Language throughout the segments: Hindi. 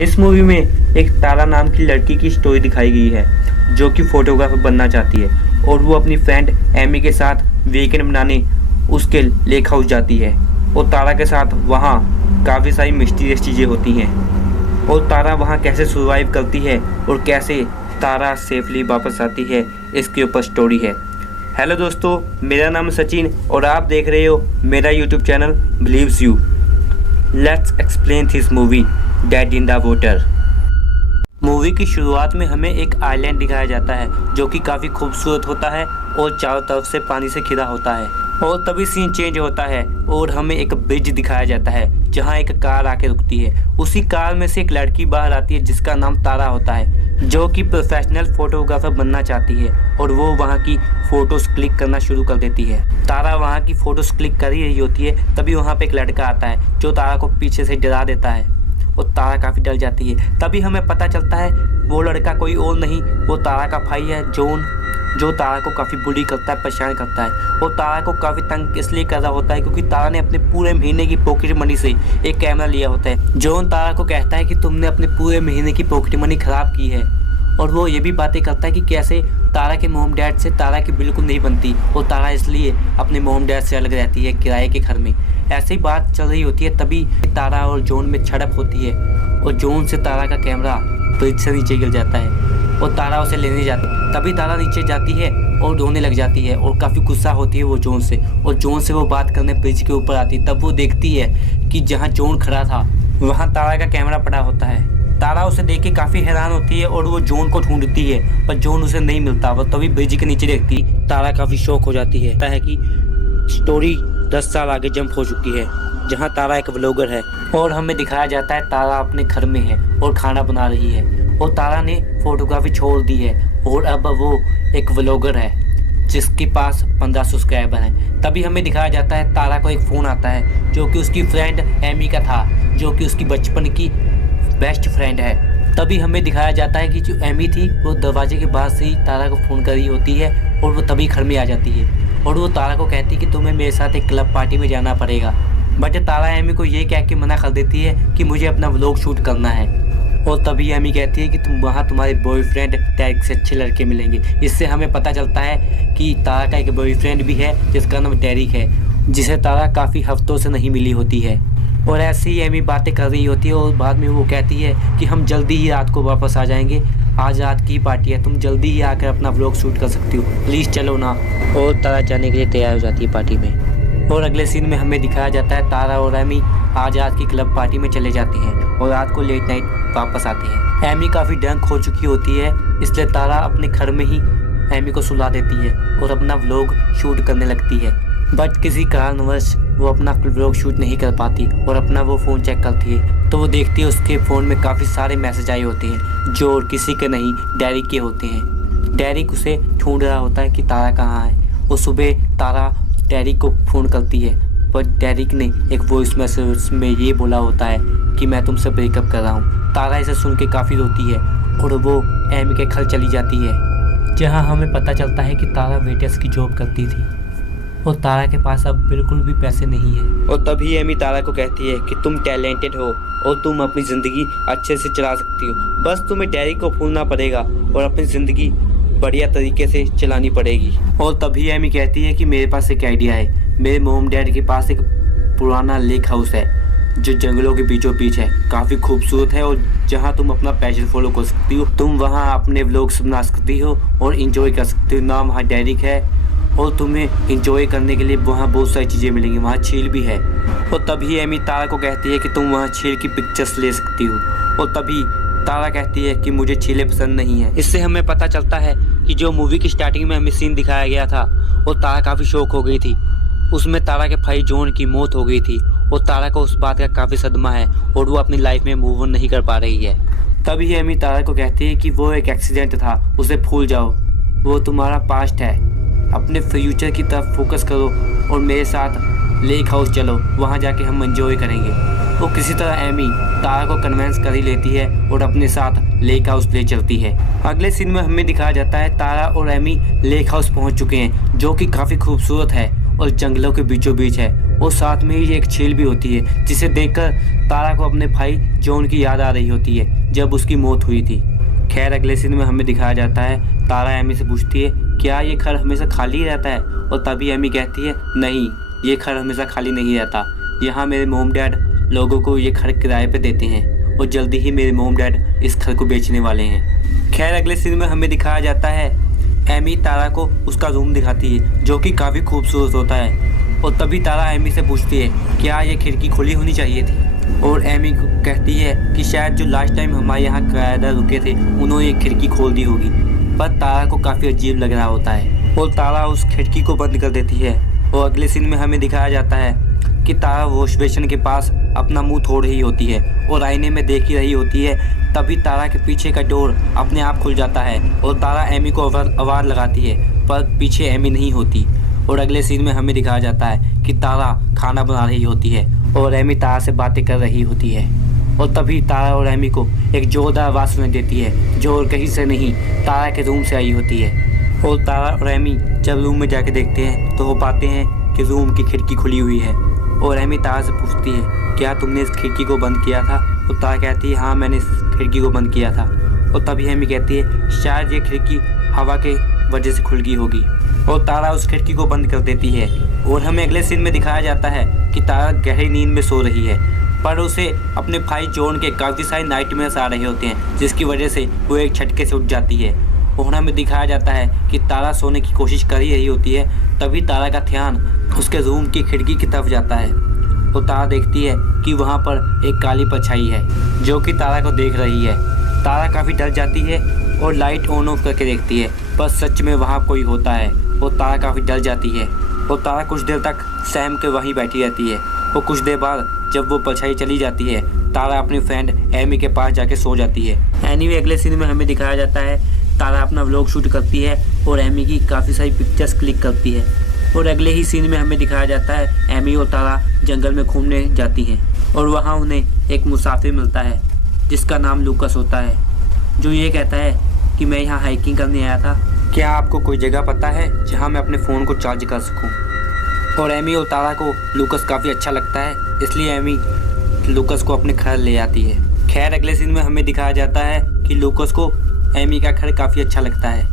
इस मूवी में एक तारा नाम की लड़की की स्टोरी दिखाई गई है जो कि फोटोग्राफर बनना चाहती है और वो अपनी फ्रेंड एमी के साथ वीकेंड मनाने उसके लेक हाउस जाती है और तारा के साथ वहाँ काफ़ी सारी मिस्टीरियस चीज़ें होती हैं और तारा वहाँ कैसे सर्वाइव करती है और कैसे तारा सेफली वापस आती है, इसके ऊपर स्टोरी है। हेलो दोस्तों, मेरा नाम है सचिन और आप देख रहे हो मेरा YouTube channel believes you. Let's explain this movie dead in the water. Movie की शुरुआत में हमें एक आइलैंड दिखाया जाता है जो कि काफ़ी खूबसूरत होता है और चारों तरफ से पानी से घिरा होता है और तभी सीन चेंज होता है और हमें एक ब्रिज दिखाया जाता है जहां एक कार आके रुकती है। उसी कार में से एक लड़की बाहर आती है जिसका नाम तारा होता है जो कि प्रोफेशनल फोटोग्राफर बनना चाहती है और वो वहां की फ़ोटोज़ क्लिक करना शुरू कर देती है। तारा वहां की फ़ोटोज़ क्लिक कर ही रही होती है, तभी वहां पे एक लड़का आता है जो तारा को पीछे से डरा देता है और तारा काफ़ी डर जाती है। तभी हमें पता चलता है वो लड़का कोई और नहीं, वो तारा का भाई है जॉन, जो तारा को काफ़ी बुली करता है, परेशान करता है और तारा को काफ़ी तंग इसलिए कर रहा होता है क्योंकि तारा ने अपने पूरे महीने की पॉकेट मनी से एक कैमरा लिया होता है। जॉन तारा को कहता है कि तुमने अपने पूरे महीने की पॉकेट मनी ख़राब की है और वो ये भी बातें करता है कि कैसे तारा के मोम डैड से तारा की बिल्कुल नहीं बनती और तारा इसलिए अपने मोम डैड से अलग रहती है किराए के घर में। ऐसी बात चल रही होती है, तभी तारा और जॉन में झड़प होती है और जॉन से तारा का कैमरा ब्रिज से नीचे गिर जाता है और तारा उसे लेने जाती है। तभी तारा नीचे जाती है और रोने लग जाती है और काफ़ी गुस्सा होती है वो जॉन से और जॉन से वो बात करने ब्रिज के ऊपर आती है। तब वो देखती है कि जहाँ जॉन खड़ा था वहाँ तारा का कैमरा पड़ा होता है। तारा उसे देख के काफ़ी हैरान होती है और वो जॉन को ढूंढती है पर जॉन उसे नहीं मिलता। वो तभी ब्रिज के नीचे देखती तारा काफ़ी शौक हो जाती है कि स्टोरी 10 साल आगे जंप हो चुकी है जहाँ तारा एक व्लॉगर है और हमें दिखाया जाता है तारा अपने घर में है और खाना बना रही है और तारा ने फोटोग्राफी छोड़ दी है और अब वो एक व्लॉगर है जिसके पास 15 सब्सक्राइबर हैं। तभी हमें दिखाया जाता है तारा को एक फ़ोन आता है जो कि उसकी फ्रेंड एमी का था, जो कि उसकी बचपन की बेस्ट फ्रेंड है। तभी हमें दिखाया जाता है कि जो एमी थी वो दरवाजे के बाहर से ही तारा को फ़ोन कर रही होती है और वो तभी घर में आ जाती है और वो तारा को कहती है कि तुम्हें मेरे साथ एक क्लब पार्टी में जाना पड़ेगा। बट तारा एमी को ये कह के मना कर देती है कि मुझे अपना व्लॉग शूट करना है और तभी एमी कहती है कि तुम वहाँ तुम्हारे बॉयफ्रेंड डेरिक से अच्छे लड़के मिलेंगे। इससे हमें पता चलता है कि तारा का एक बॉयफ्रेंड भी है जिसका नाम डेरिक है, जिसे तारा काफ़ी हफ्तों से नहीं मिली होती है। और ऐसे ही एमी बातें कर रही होती है और बाद में वो कहती है कि हम जल्दी ही रात को वापस आ जाएंगे, आज रात की पार्टी है, तुम जल्दी ही आकर अपना व्लॉग शूट कर सकती हो, प्लीज़ चलो ना। और तारा जाने के लिए तैयार हो जाती है पार्टी में और अगले सीन में हमें दिखाया जाता है तारा और एमी आज रात की क्लब पार्टी में चले जाते हैं और रात को लेट नाइट वापस आते हैं। एमी काफ़ी ड्रंक हो चुकी होती है, इसलिए तारा अपने घर में ही एमी को सुला देती है और अपना व्लॉग शूट करने लगती है। बट किसी कारणवश वो अपना व्लॉग शूट नहीं कर पाती और अपना वो फ़ोन चेक करती है तो वो देखती है उसके फ़ोन में काफ़ी सारे मैसेज आए होते हैं जो और किसी के नहीं डेरिक के होते हैं। डेरिक उसे ढूंढ रहा होता है कि तारा कहाँ है और सुबह तारा डेरिक को फ़ोन करती है पर डेरिक ने एक वॉइस मैसेज में ये बोला होता है कि मैं तुमसे ब्रेकअप कर रहा हूँ। तारा इसे सुन के काफ़ी रोती है और वो एमी के घर चली जाती है जहाँ हमें पता चलता है कि तारा वेटर्स की जॉब करती थी और तारा के पास अब बिल्कुल भी पैसे नहीं है। और तभी एमी तारा को कहती है कि तुम टैलेंटेड हो और तुम अपनी ज़िंदगी अच्छे से चला सकती हो, बस तुम्हें डेरिक को भूलना पड़ेगा और अपनी ज़िंदगी बढ़िया तरीके से चलानी पड़ेगी। और तभी एमी कहती है कि मेरे पास एक आइडिया है, मेरे मोम डैड के पास एक पुराना लेक हाउस है जो जंगलों के बीचों बीच है, काफ़ी खूबसूरत है और जहां तुम अपना पैशन फॉलो कर सकती हो, तुम वहां अपने व्लॉग्स बना सकती हो और इंजॉय कर सकती हो। नाम वहाँ डेरिक है और तुम्हें इंजॉय करने के लिए वहाँ बहुत सारी चीज़ें मिलेंगी, वहाँ झील भी है। और तभी एमी तारा को कहती है कि तुम वहाँ झील की पिक्चर्स ले सकती हो और तभी तारा कहती है कि मुझे झीलें पसंद नहीं है। इससे हमें पता चलता है कि जो मूवी की स्टार्टिंग में हमें सीन दिखाया गया था और तारा काफ़ी शौक हो गई थी, उसमें तारा के भाई जॉन की मौत हो गई थी और तारा को उस बात का काफ़ी सदमा है और वो अपनी लाइफ में मूव ऑन नहीं कर पा रही है। तभी एमी तारा को कहती है कि वो एक एक्सीडेंट था, उसे भूल जाओ, वो तुम्हारा पास्ट है, अपने फ्यूचर की तरफ फोकस करो और मेरे साथ लेक हाउस चलो, वहाँ जाके हम एंजॉय करेंगे। वो किसी तरह एमी तारा को कन्विंस कर ही लेती है और अपने साथ लेक हाउस ले चलती है। अगले सीन में हमें दिखाया जाता है तारा और एमी लेक हाउस पहुंच चुके हैं जो कि काफ़ी खूबसूरत है और जंगलों के बीचों बीच है और साथ में ही एक छील भी होती है, जिसे देखकर तारा को अपने भाई जॉन की याद आ रही होती है जब उसकी मौत हुई थी। खैर अगले सीन में हमें दिखाया जाता है, तारा एमी से पूछती है क्या ये घर हमेशा खाली रहता है, और तभी एमी कहती है नहीं, ये घर हमेशा खाली नहीं रहता, यहाँ मेरे मोम डैड लोगों को ये घर किराए पे देते हैं और जल्दी ही मेरे मोम डैड इस घर को बेचने वाले हैं। खैर अगले सीन में हमें दिखाया जाता है, एमी तारा को उसका रूम दिखाती है जो कि काफ़ी खूबसूरत होता है, और तभी तारा एमी से पूछती है क्या ये खिड़की खुली होनी चाहिए थी, और एमी कहती है कि शायद जो लास्ट टाइम हमारे यहाँ किराएदार रुके थे उन्होंने ये खिड़की खोल दी होगी। पर तारा को काफ़ी अजीब लग रहा होता है और तारा उस खिड़की को बंद कर देती है। और अगले सीन में हमें दिखाया जाता है कि तारा वॉश बेसिन के पास अपना मुंह धो रही होती है और आईने में देख ही रही होती है। तभी तारा के पीछे का डोर अपने आप खुल जाता है और तारा एमी को आवाज़ लगाती है, पर पीछे एमी नहीं होती। और अगले सीन में हमें दिखाया जाता है कि तारा खाना बना रही होती है और एमी तारा से बातें कर रही होती है। और तभी तारा और एमी को एक जोरदार आवाज़ सुनाई देती है जो और कहीं से नहीं तारा के रूम से आई होती है। और तारा और एमी जब रूम में जाके देखते हैं तो वो पाते हैं कि रूम की खिड़की खुली हुई है। और एमी तारा से पूछती है क्या तुमने इस खिड़की को बंद किया था, और तारा कहती है हाँ मैंने इस खिड़की को बंद किया था। और तभी एमी कहती है शायद ये खिड़की हवा के वजह से खुल गई होगी, और तारा उस खिड़की को बंद कर देती है। और हमें अगले सीन में दिखाया जाता है कि तारा गहरी नींद में सो रही है, पर उसे अपने भाई जॉन के काफ़ी सारे नाइटमेयर्स आ रहे होते हैं जिसकी वजह से वो एक झटके से उठ जाती है। और हमें दिखाया जाता है कि तारा सोने की कोशिश कर ही रही होती है, तभी तारा का ध्यान उसके रूम की खिड़की की तरफ जाता है। और तारा देखती है कि वहाँ पर एक काली परछाई है जो कि तारा को देख रही है। तारा काफ़ी डर जाती है और लाइट ऑन ऑफ करके देखती है, पर सच में वहाँ कोई होता है और तारा काफ़ी डर जाती है। और तारा कुछ देर तक सैम के वहीं बैठी रहती है, और कुछ देर बाद जब वो परछाई चली जाती है तारा अपनी फ्रेंड एमी के पास जाके सो जाती है। एनीवे अगले सीन में हमें दिखाया जाता है तारा अपना व्लॉग शूट करती है और एमी की काफ़ी सारी पिक्चर्स क्लिक करती है। और अगले ही सीन में हमें दिखाया जाता है एमी और तारा जंगल में घूमने जाती हैं और वहाँ उन्हें एक मुसाफिर मिलता है जिसका नाम लूकस होता है, जो ये कहता है कि मैं यहाँ हाइकिंग करने आया था, क्या आपको कोई जगह पता है जहाँ मैं अपने फ़ोन को चार्ज कर सकूँ। और एमी और तारा को लूकस काफ़ी अच्छा लगता है, इसलिए एमी लूकस को अपने घर ले आती है। खैर अगले सीन में हमें दिखाया जाता है कि लूकस को एमी का घर काफ़ी अच्छा लगता है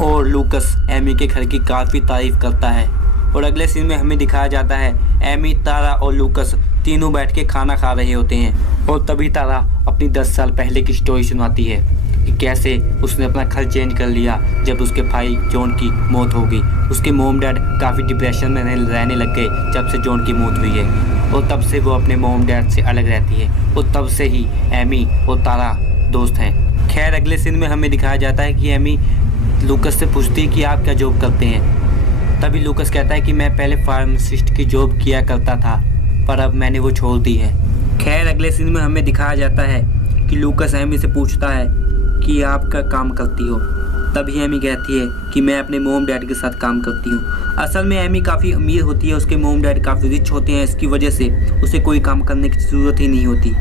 और लूकस एमी के घर की काफ़ी तारीफ़ करता है। और अगले सीन में हमें दिखाया जाता है एमी, तारा और लूकस तीनों बैठ के खाना खा रहे होते हैं। और तभी तारा अपनी 10 साल पहले की स्टोरी सुनाती है कि कैसे उसने अपना घर चेंज कर लिया जब उसके भाई जॉन की मौत हो गई। उसके मोम डैड काफ़ी डिप्रेशन में रहने लग गए जब से जॉन की मौत हुई है, और तब से वो अपने मोम डैड से अलग रहती है, और तब से ही एमी और तारा दोस्त हैं। खैर अगले सीन में हमें दिखाया जाता है कि एमी लूकस से पूछती है कि आप क्या जॉब करते हैं। तभी लूकस कहता है कि मैं पहले फार्मासिस्ट की जॉब किया करता था, पर अब मैंने वो छोड़ दी है। खैर अगले सीन में हमें दिखाया जाता है कि लूकस एमी से पूछता है कि आप क्या काम करती हो। तभी एमी कहती है कि मैं अपने मोम डैड के साथ काम करती हूँ। असल में एमी काफ़ी अमीर होती है, उसके मोम डैड काफ़ी रिच होते हैं, इसकी वजह से उसे कोई काम करने की ज़रूरत ही नहीं होती।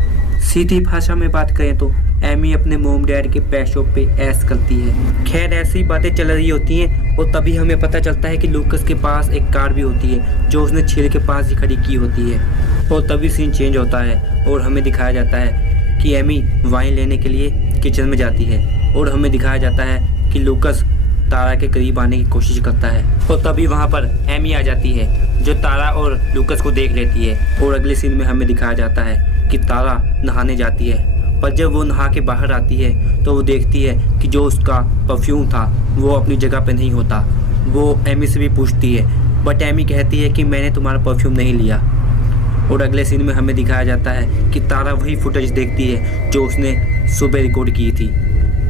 सीधी भाषा में बात करें तो एमी अपने मोम डैड के पैसों पे ऐश करती है। खैर ऐसी बातें चल रही होती हैं और तभी हमें पता चलता है कि लूकस के पास एक कार भी होती है जो उसने छील के पास ही खड़ी की होती है। और तभी सीन चेंज होता है और हमें दिखाया जाता है कि एमी वाइन लेने के लिए किचन में जाती है, और हमें दिखाया जाता है कि लूकस तारा के करीब आने की कोशिश करता है। और तभी वहाँ पर एमी आ जाती है जो तारा और लूकस को देख लेती है। और अगले सीन में हमें दिखाया जाता है कि तारा नहाने जाती है, पर जब वो नहा के बाहर आती है तो वो देखती है कि जो उसका परफ्यूम था वो अपनी जगह पे नहीं होता। वो एमी से भी पूछती है, बट एमी कहती है कि मैंने तुम्हारा परफ्यूम नहीं लिया। और अगले सीन में हमें दिखाया जाता है कि तारा वही फुटेज देखती है जो उसने सुबह रिकॉर्ड की थी।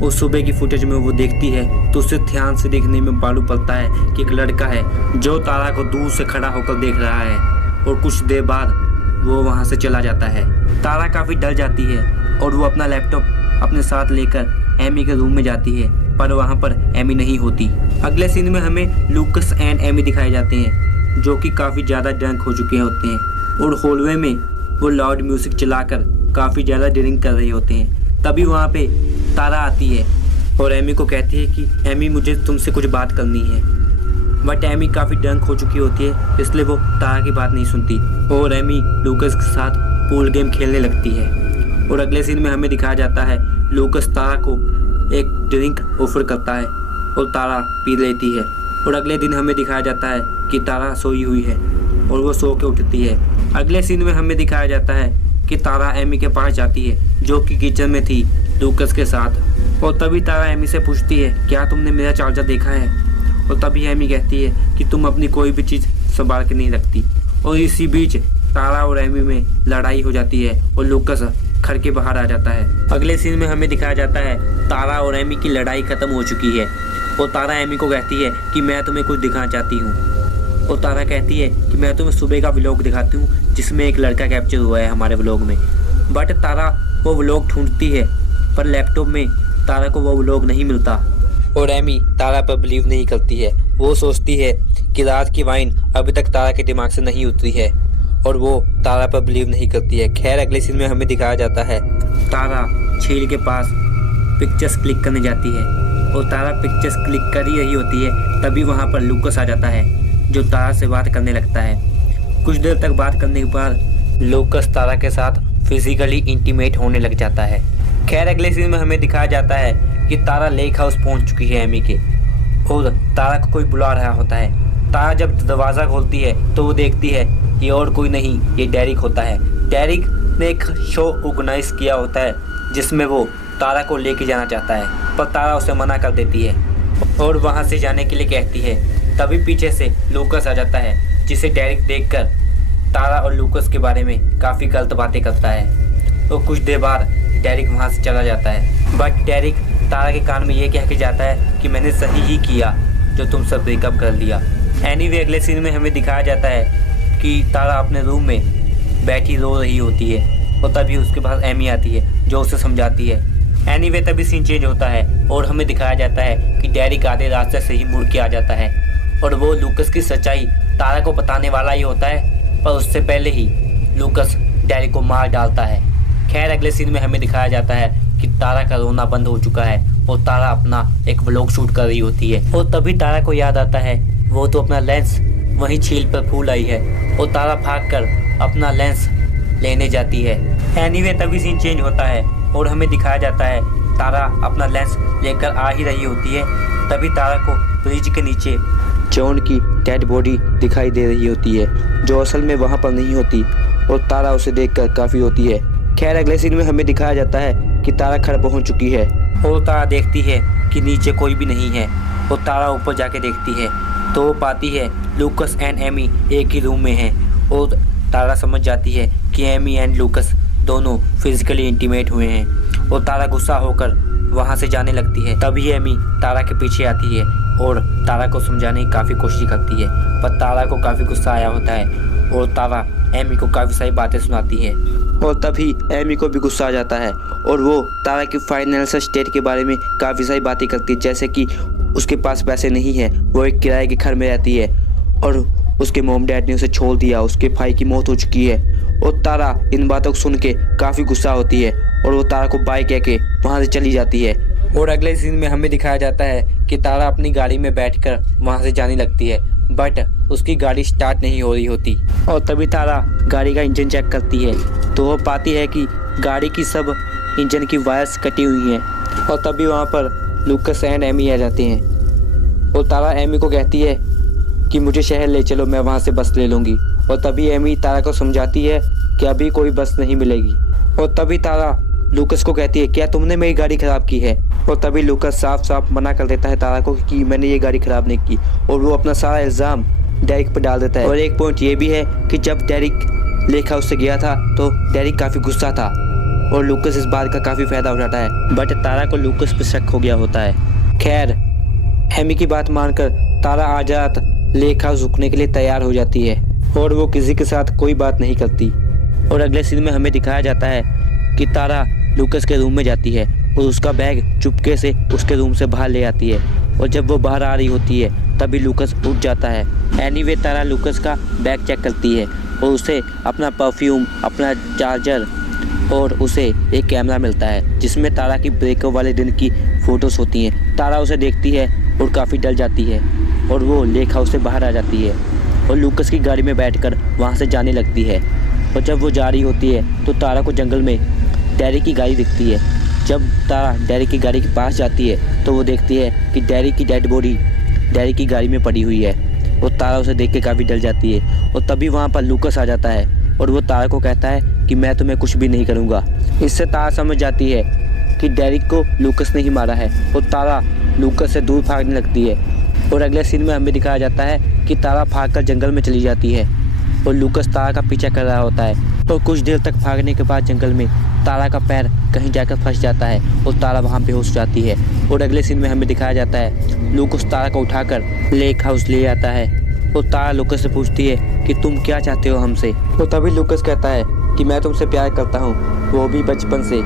उस सुबह की फुटेज में वो देखती है तो उसे ध्यान से देखने में मालूम पड़ता है कि एक लड़का है जो तारा को दूर से खड़ा होकर देख रहा है, और कुछ देर बाद वो वहाँ से चला जाता है। तारा काफ़ी डर जाती है और वो अपना लैपटॉप अपने साथ लेकर एमी के रूम में जाती है, पर वहाँ पर एमी नहीं होती। अगले सीन में हमें लूकस एंड एमी दिखाए जाते हैं जो कि काफ़ी ज़्यादा ड्रंक हो चुके होते हैं, और हॉलवे में वो लाउड म्यूज़िक चलाकर काफ़ी ज़्यादा ड्रिंक कर रहे होते हैं। तभी वहाँ पे तारा आती है और एमी को कहती है कि एमी मुझे तुमसे कुछ बात करनी है। बट एमी काफ़ी ड्रंक हो चुकी होती है, इसलिए वो तारा की बात नहीं सुनती और एमी लूकस के साथ पूल गेम खेलने लगती है। और अगले सीन में हमें दिखाया जाता है लूकस तारा को एक ड्रिंक ऑफर करता है और तारा पी लेती है। और अगले दिन हमें दिखाया जाता है कि तारा सोई हुई है और वो सो के उठती है। अगले सीन में हमें दिखाया जाता है कि तारा एमी के पास जाती है, जो कि किचन में थी लूकस के साथ। और तभी तारा एमी से पूछती है, क्या तुमने मेरा चार्जर देखा है? और तभी एमी कहती है कि तुम अपनी कोई भी चीज़ संभाल के नहीं रखती। और इसी बीच तारा और एमी में लड़ाई हो जाती है और लूकस घर के बाहर आ जाता है। अगले सीन में हमें दिखाया जाता है तारा और एमी की लड़ाई खत्म हो चुकी है और तारा एमी को कहती है कि मैं तुम्हें कुछ दिखाना चाहती हूँ। और तारा कहती है कि मैं तुम्हें सुबह का व्लॉग दिखाती हूँ जिसमें एक लड़का कैप्चर हुआ है हमारे व्लॉग में। बट तारा वो व्लॉग ढूंढती है पर लैपटॉप में तारा को वो व्लॉग नहीं मिलता और एमी तारा पर बिलीव नहीं करती है। वो सोचती है कि रात की वाइन अभी तक तारा के दिमाग से नहीं उतरी है और वो तारा पर बिलीव नहीं करती है। खैर अगले सीन में हमें दिखाया जाता है तारा छील के पास पिक्चर्स क्लिक करने जाती है और तारा पिक्चर्स क्लिक कर ही रही होती है, तभी वहाँ पर लूकस आ जाता है जो तारा से बात करने लगता है। कुछ देर तक बात करने के बाद लूकस तारा के साथ फिजिकली इंटीमेट होने लग जाता है। खैर अगले सीन में हमें दिखाया जाता है कि तारा लेक हाउस पहुंच चुकी है एमी के और तारा को कोई बुला रहा होता है। तारा जब दरवाज़ा खोलती है तो वो देखती है कि और कोई नहीं, ये डेरिक होता है। डेरिक ने एक शो ऑर्गेनाइज किया होता है जिसमें वो तारा को लेके जाना चाहता है, पर तारा उसे मना कर देती है और वहाँ से जाने के लिए कहती है। तभी पीछे से लूकस आ जाता है जिसे डेरिक देखकर तारा और लूकस के बारे में काफ़ी गलत बातें करता है। तो कुछ देर बाद डेरिक वहाँ से चला जाता है, बट डेरिक तारा के कान में ये कह के जाता है कि मैंने सही ही किया जो तुमसे ब्रेकअप कर लिया। एनीवे अगले सीन में हमें दिखाया जाता है कि तारा अपने रूम में बैठी रो रही होती है और तभी उसके पास एमी आती है जो उसे समझाती है। एनीवे तभी सीन चेंज होता है और हमें दिखाया जाता है कि डेरिक आधे रास्ते से ही मुड़ के आ जाता है और वो लूकस की सच्चाई तारा को बताने वाला ही होता है, पर उससे पहले ही लूकस डेरिक को मार डालता है। खैर अगले सीन में हमें दिखाया जाता है कि तारा का रोना बंद हो चुका है और तारा अपना एक व्लॉग शूट कर रही होती है और तभी तारा को याद आता है वो तो अपना लेंस वहीं छील पर भूल आई है और तारा भागकर अपना लेंस लेने जाती है। एनीवे तभी सीन चेंज होता है और हमें दिखाया जाता है तारा अपना लेंस लेकर आ ही रही होती है, तभी तारा को ब्रिज के नीचे जॉन की डेड बॉडी दिखाई दे रही होती है जो असल में वहाँ पर नहीं होती और तारा उसे देखकर काफ़ी होती है। खैर अगले सीन में हमें दिखाया जाता है कि तारा घर पहुँच चुकी है और तारा देखती है कि नीचे कोई भी नहीं है और तारा ऊपर जाके देखती है तो वो पाती है लूकस एंड एमी एक ही रूम में हैं और तारा समझ जाती है कि एमी एंड लूकस दोनों फिजिकली इंटीमेट हुए हैं और तारा गुस्सा होकर वहाँ से जाने लगती है। तभी एमी तारा के पीछे आती है और तारा को समझाने की काफ़ी कोशिश करती है, पर तारा को काफ़ी गुस्सा आया होता है और तारा एमी को काफ़ी सारी बातें सुनाती है और तभी एमी को भी गुस्सा आ जाता है और वो तारा की फाइनेंशियल स्टेट के बारे में काफ़ी सारी बातें करती है, जैसे कि उसके पास पैसे नहीं है, वो एक किराए के घर में रहती है और उसके मॉम डैड ने उसे छोड़ दिया, उसके भाई की मौत हो चुकी है। और तारा इन बातों को सुन के काफ़ी गुस्सा होती है और वो तारा को बाय कह के वहाँ से चली जाती है। और अगले सीन में हमें दिखाया जाता है कि तारा अपनी गाड़ी में बैठकर वहाँ से जाने लगती है, बट उसकी गाड़ी स्टार्ट नहीं हो रही होती और तभी तारा गाड़ी का इंजन चेक करती है तो वो पाती है कि गाड़ी की सब इंजन की वायर्स कटी हुई हैं और तभी वहाँ पर लूकस एंड एमी आ जाते हैं और तारा एमी को कहती है कि मुझे शहर ले चलो, मैं वहाँ से बस ले लूँगी। और तभी एमी तारा को समझाती है कि अभी कोई बस नहीं मिलेगी और तभी तारा लूकस को कहती है क्या तुमने मेरी गाड़ी ख़राब की है? और तभी लूकस साफ साफ मना कर देता है तारा को कि मैंने ये गाड़ी ख़राब नहीं की और वो अपना सारा इल्ज़ाम डेरिक पर डाल देता है। और एक पॉइंट ये भी है कि जब डेरिक लेक हाउस से गया था तो डेरिक काफ़ी गुस्सा था और लूकस इस बात का काफ़ी फ़ायदा उठाता है, बट तारा को लूकस पर शक हो गया होता है। खैर एमी की बात मानकर तारा आज रात लेक हाउस रुकने के लिए तैयार हो जाती है और वो किसी के साथ कोई बात नहीं करती। और अगले सीन में हमें दिखाया जाता है कि तारा लूकस के रूम में जाती है और उसका बैग चुपके से उसके रूम से बाहर ले आती है और जब वो बाहर आ रही होती है तभी लूकस उठ जाता है। एनीवे तारा लूकस का बैग चेक करती है और उसे अपना परफ्यूम, अपना चार्जर और उसे एक कैमरा मिलता है जिसमें तारा की ब्रेकअप वाले दिन की फ़ोटोज़ होती हैं। तारा उसे देखती है और काफ़ी डर जाती है और वो लेक हाउस से बाहर आ जाती है और लूकस की गाड़ी में बैठकर वहाँ से जाने लगती है। और जब वो जा रही होती है तो तारा को जंगल में डेरिक की गाड़ी दिखती है। जब तारा डेरिक की गाड़ी के पास जाती है तो वो देखती है कि डेरिक की डेड बॉडी डेरिक की गाड़ी में पड़ी हुई है। और तारा उसे देख के काफ़ी डर जाती है और तभी वहाँ पर लूकस आ जाता है और वो तारा को कहता है कि मैं तुम्हें कुछ भी नहीं करूँगा। इससे तारा समझ जाती है कि डेरिक को लूकस ने ही मारा है और तारा लूकस से दूर भागने लगती है। और अगले सीन में हमें दिखाया जाता है कि तारा भागकर जंगल में चली जाती है और लूकस तारा का पीछा कर रहा होता है। और कुछ देर तक भागने के बाद जंगल में तारा का पैर कहीं जाकर फंस जाता है और तारा वहाँ बेहोश हो जाती है। और अगले सीन में हमें दिखाया जाता है लूकस तारा को उठाकर लेक हाउस ले आता है और तारा लूकस से पूछती है कि तुम क्या चाहते हो हमसे। और तभी लूकस कहता है कि मैं तुमसे प्यार करता हूँ, वो भी बचपन से।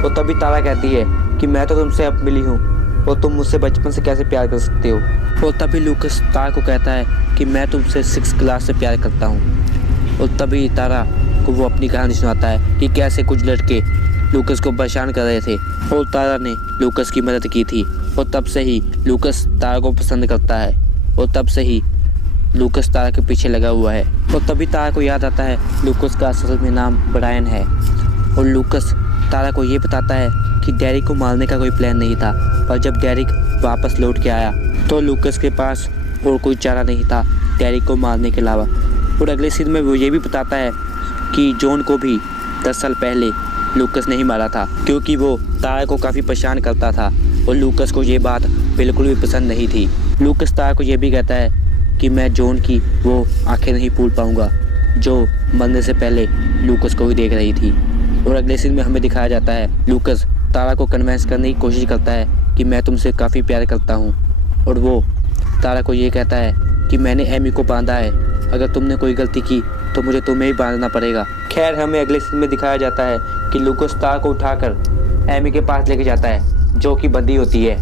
और तभी तारा कहती है कि मैं तो तुमसे अब मिली हूँ और तुम मुझसे बचपन से कैसे प्यार कर सकते हो। और तभी लूकस तारा को कहता है कि मैं तुमसे 6th क्लास से प्यार करता हूँ। और तभी तारा को वो अपनी कहानी सुनाता है कि कैसे कुछ लड़के लूकस को परेशान कर रहे थे और तारा ने लूकस की मदद की थी। और तब से ही लूकस तारा को पसंद करता है और तब से ही लूकस तारा के पीछे लगा हुआ है। और तभी तारा को याद आता है लूकस का असल में नाम ब्रायन है। और लूकस तारा को ये बताता है कि डेरिक को मारने का कोई प्लान नहीं था, पर जब डेरिक वापस लौट के आया तो लूकस के पास और कोई चारा नहीं था डेरिक को मारने के अलावा। और अगले सीन में वो ये भी बताता है कि जॉन को भी 10 साल पहले लूकस ने ही मारा था, क्योंकि वो तारा को काफ़ी परेशान करता था और लूकस को ये बात बिल्कुल भी पसंद नहीं थी। लूकस तारा को ये भी कहता है कि मैं जॉन की वो आंखें नहीं भूल पाऊँगा जो मरने से पहले लूकस को भी देख रही थी। और अगले सीन में हमें दिखाया जाता है लूकस तारा को कन्विंस करने की कोशिश करता है कि मैं तुमसे काफ़ी प्यार करता हूँ। और वो तारा को ये कहता है कि मैंने एमी को बांधा है, अगर तुमने कोई गलती की तो मुझे तुम्हें ही बांधना पड़ेगा। खैर हमें अगले सीन में दिखाया जाता है कि लूकस तारा को उठाकर एमी के पास लेके जाता है जो कि बंदी होती है।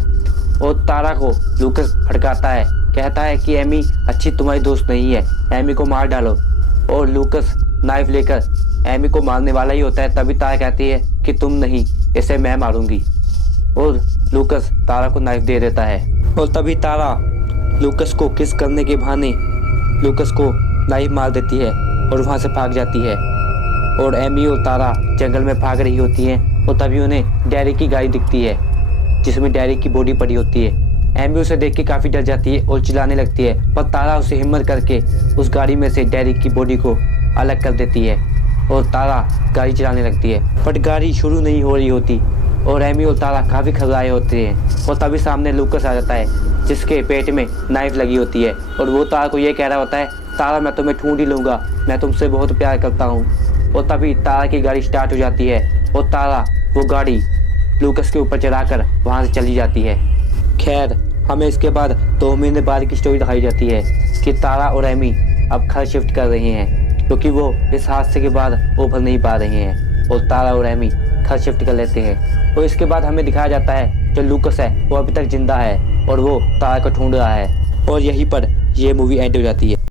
और तारा को लूकस भड़काता है, कहता है कि एमी अच्छी तुम्हारी दोस्त नहीं है, एमी को मार डालो। और लूकस नाइफ लेकर एमी को मारने वाला ही होता है। तभी तारा कहती है कि तुम नहीं, इसे मैं मारूंगी। और लूकस तारा को नाइफ दे देता है। और तभी तारा लूकस को किस करने के बहाने लूकस को नाइफ मार देती है और वहाँ से भाग जाती है। और एमी और तारा जंगल में भाग रही होती हैं और तभी उन्हें डेरिक की गाड़ी दिखती है जिसमें डेरिक की बॉडी पड़ी होती है। एमी उसे देख के काफ़ी डर जाती है और चिल्लाने लगती है, पर तारा उसे हिम्मत करके उस गाड़ी में से डेरिक की बॉडी को अलग कर देती है और तारा गाड़ी चलाने लगती है। बट गाड़ी शुरू नहीं हो रही होती और एमी और तारा काफ़ी घबराए होते हैं। और तभी सामने लूकस आ जाता है जिसके पेट में नाइफ लगी होती है और वो तारा को ये कह रहा होता है, तारा मैं तुम्हें ढूंढ ही लूँगा, मैं तुमसे बहुत प्यार करता हूँ। और तभी तारा की गाड़ी स्टार्ट हो जाती है और तारा वो गाड़ी लूकस के ऊपर चढ़ाकर वहाँ से चली जाती है। खैर हमें इसके बाद 2 महीने बाद की स्टोरी दिखाई जाती है कि तारा और एमी अब घर शिफ्ट कर रहे हैं क्योंकि वो इस हादसे के बाद उभर नहीं पा रहे हैं। और तारा और एमी घर शिफ्ट कर लेते हैं। और इसके बाद हमें दिखाया जाता है जो लूकस है वो अभी तक जिंदा है और वो तारा को ढूंढ रहा है। और यहीं पर ये मूवी एंड हो जाती है।